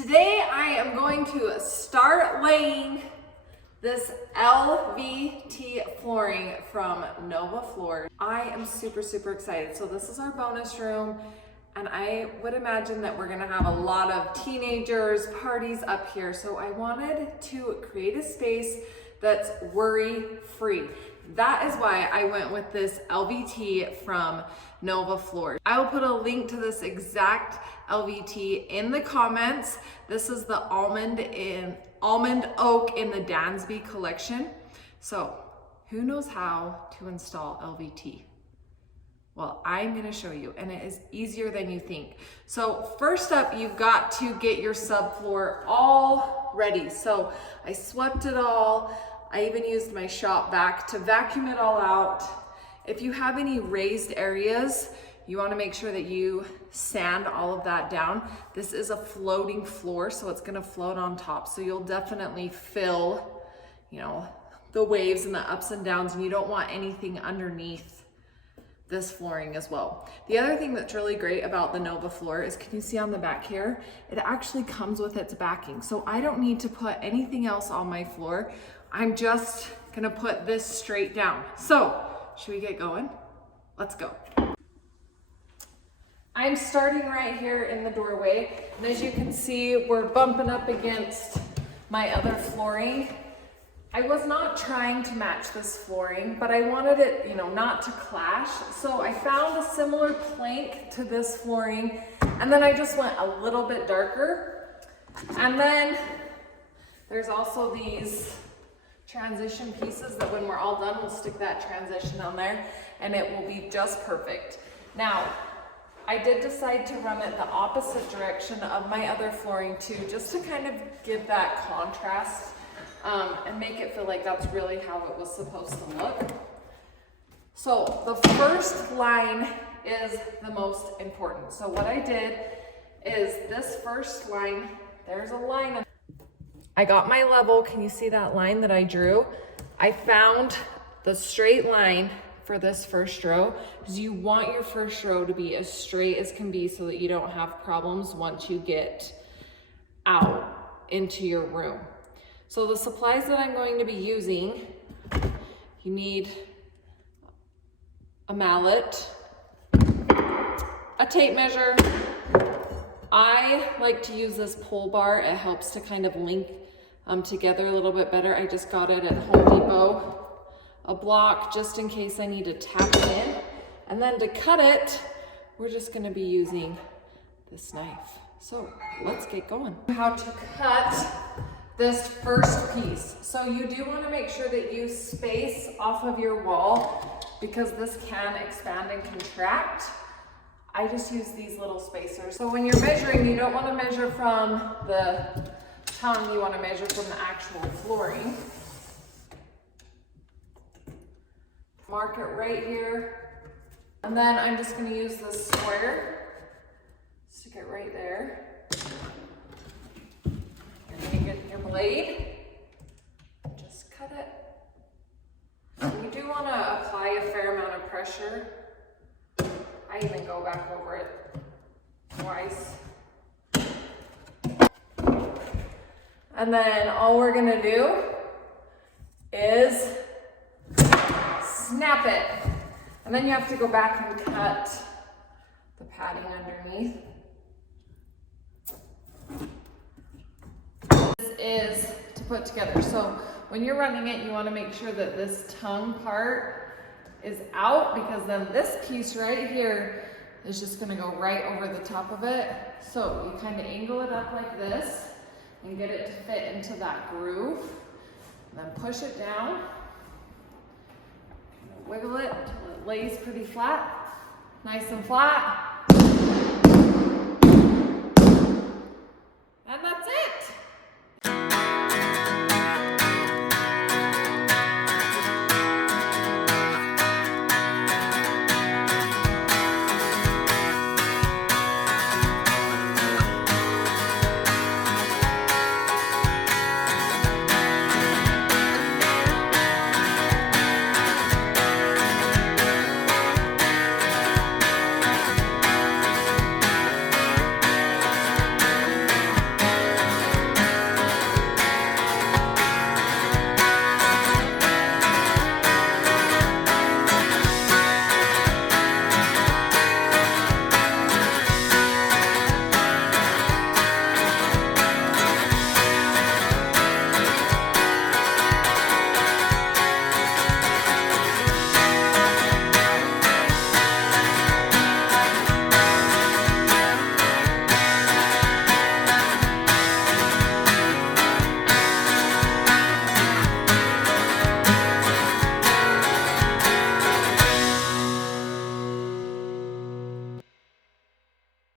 Today I am going to start laying this LVT flooring from NovaFloor. I am super excited. So this is our bonus room, and I would imagine that we're gonna have a lot of teenagers parties up here. So I wanted to create a space that's worry-free. That is why I went with this LVT from NovaFloor. I will put a link to this exact LVT in the comments. This is the Almond Oak in the Dansbee collection. So who knows how to install LVT? Well, I'm gonna show you, and it is easier than you think. So first up, you've got to get your subfloor all ready. So I swept it all. I even used my shop vac to vacuum it all out. If you have any raised areas, you want to make sure that you sand all of that down. This is a floating floor, so it's going to float on top. So you'll definitely feel, the waves and the ups and downs, and you don't want anything underneath this flooring as well. The other thing that's really great about the NovaFloor is, can you see on the back here? It actually comes with its backing. So I don't need to put anything else on my floor. I'm just gonna put this straight down. So, should we get going? Let's go. I'm starting right here in the doorway, and as you can see, we're bumping up against my other flooring. I was not trying to match this flooring, but I wanted it, not to clash. So I found a similar plank to this flooring, and then I just went a little bit darker. And then there's also these transition pieces that when we're all done, we'll stick that transition on there and it will be just perfect. Now, I did decide to run it the opposite direction of my other flooring too, just to kind of give that contrast and make it feel like that's really how it was supposed to look. So the first line is the most important. So what I did is this first line, there's a line. I got my level. Can you see that line that I drew? I found the straight line for this first row, because you want your first row to be as straight as can be so that you don't have problems once you get out into your room. So the supplies that I'm going to be using, you need a mallet, a tape measure. I like to use this pull bar. It helps to kind of link together a little bit better. I just got it at Home Depot. A block just in case I need to tap it in. And then to cut it, we're just gonna be using this knife. So let's get going. How to cut this first piece. So you do wanna make sure that you space off of your wall, because this can expand and contract. I just use these little spacers. So when you're measuring, you don't want to measure from the tongue, you want to measure from the actual flooring. Mark it right here. And then I'm just going to use this square, stick it right there. And you get your blade, just cut it. And you do want to apply a fair amount of pressure. I even go back over it twice. And then all we're gonna do is snap it. And then you have to go back and cut the padding underneath. This is to put together. So when you're running it, you wanna make sure that this tongue part is out, because then this piece right here is just gonna go right over the top of it. So you kind of angle it up like this and get it to fit into that groove. And then push it down, wiggle it until it lays pretty flat, nice and flat.